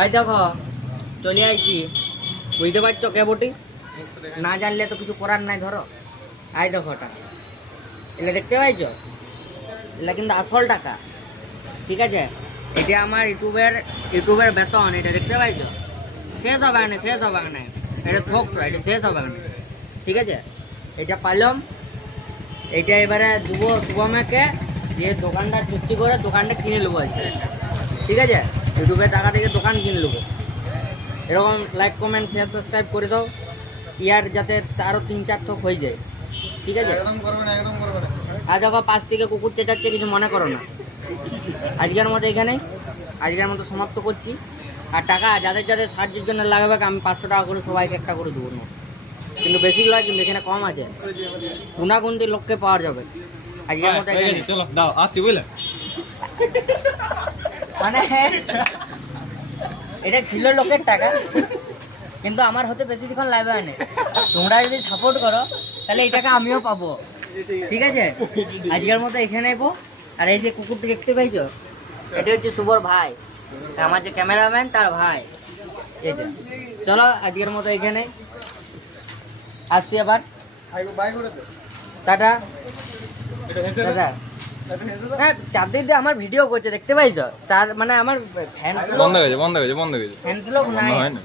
এই দেখো চলে আইছি, বুঝতে পারছো কে বটি? না জানলে তো কিছু করার নাই। ধরো আই দেখো ওটা, এগুলো দেখতে পাইছো? এগুলো কিন্তু আসল টাকা, ঠিক আছে? এটা আমার ইউটিউবের বেতন। এটা দেখতে পাইছো? শেষ হবে না, শেষ হবে না। এটা থোক, এটা শেষ হবে না, ঠিক আছে? এটা পাইলাম, এটা এবারে দেবো শুভমেকে, দিয়ে দোকানটা চুক্তি করে দোকানটা কিনে নেবো আজকে, ঠিক আছে? ইউটিউবের টাকা থেকে দোকান কিনে নেবো। এরকম লাইক কমেন্ট শেয়ার সাবস্ক্রাইব করে দাও, ইয়ার যাতে আরও 3-4 থোক হয়ে যায়, ঠিক আছে? একদম করবে না, একদম করবে না। আর দেখো পাশ থেকে কুকুর চেঁচাচ্ছে, কিছু মনে করো না। আজকের মতো এখানেই, আজকের মতো সমাপ্ত করছি। আর টাকা যাদের যাদের সাহায্যের জন্য লাগবে, আমি 500 টাকা করে সবাইকে একটা করে দেবো না, কিন্তু বেশি নয়, কিন্তু এখানে কম আছে, গুণাগুন্তি লোককে পাওয়া যাবে। আজকের মতো এখানে চলো দাও, আসছি বুঝলে। মানে এটা ছিল লোকের টাকা, কিন্তু আমার হতে বেশিক্ষণ লাগবে না। তোমরা যদি সাপোর্ট করো তাহলে এই টাকা আমিও পাবো, ঠিক আছে? আজকের মতো এখানে নেবো। আর এই যে কুকুরটি দেখতে পাইছো, এটা হচ্ছে শুভর ভাই, আমার যে ক্যামেরাম্যান তার ভাই এটা। চলো আজকের মতো এখানে আসছি, আবার বাই করে দে। টাটা দাদা। হ্যাঁ, চারদিক আমার ভিডিও করছে দেখতে পাইছো? চার মানে আমার ফ্যান্স বন্ধ হয়ে গেছে, বন্ধ হয়ে গেছে, বন্ধ হয়ে গেছে। ফ্যান্স লোক নাই। হয় না।